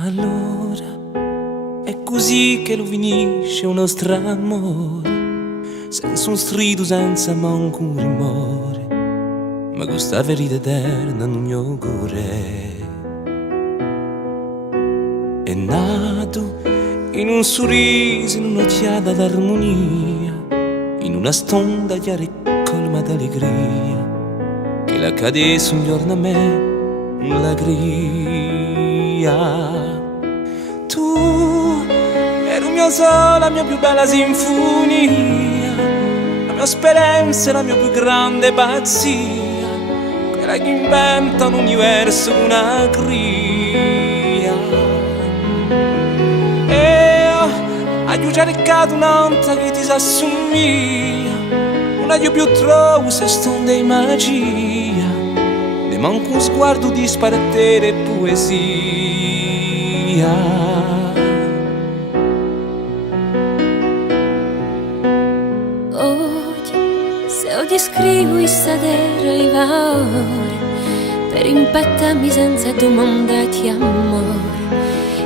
Allora è così che lo finisce un nostro amore, senza un strido, senza manco un rumore, ma questa ferita eterna nel mio cuore. È nato in un sorriso, in un'occhiata d'armonia, in una stonda chiara e colma d'allegria, che la cade sugli ornamenti la cria. Tu eri il mio sole, la mia più bella sinfonia, la mia speranza, la mia più grande pazzia, quella che inventa un universo, una cria. E ho cercato un'altra che ti s'assomiglia, una che più trovo se stonda di magia, ne manca un sguardo di spartere e poesia. Se oggi scrivo questa terra i valori per impattarmi senza domandati amore,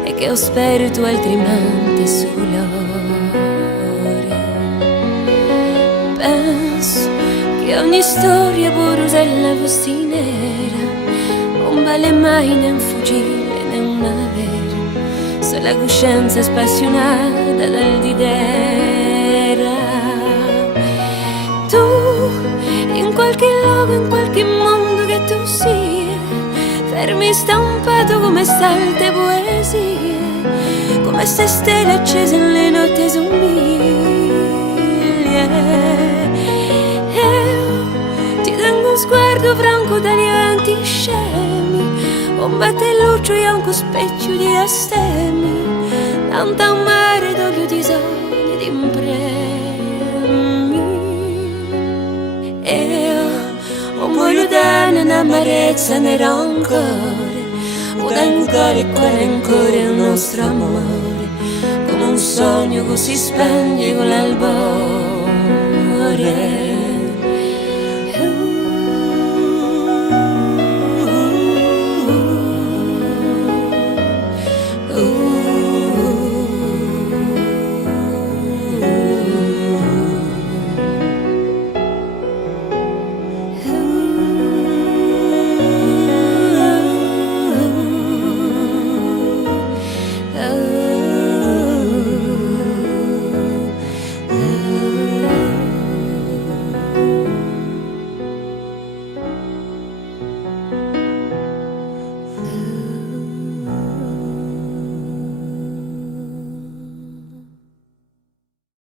e che ho spero tu altrimenti sull'ore. Penso che ogni storia pure se la fossi nera non vale mai né un fucile né una vera, se la coscienza spassionata dal didera. Tu, in qualche luogo, in qualche mondo che tu sia, fermi stampato come salte poesie, come se stelle accese nelle notti sommiglie. Io ti tengo un sguardo franco dagli avanti scemi, un battelluccio e un specchio di astemi, tanto un mare d'olio di sogni di impremi. Non voglio dare un'amarezza né rancore, o d'angolare quale ancora il nostro amore, come un sogno che si spegne con l'albore.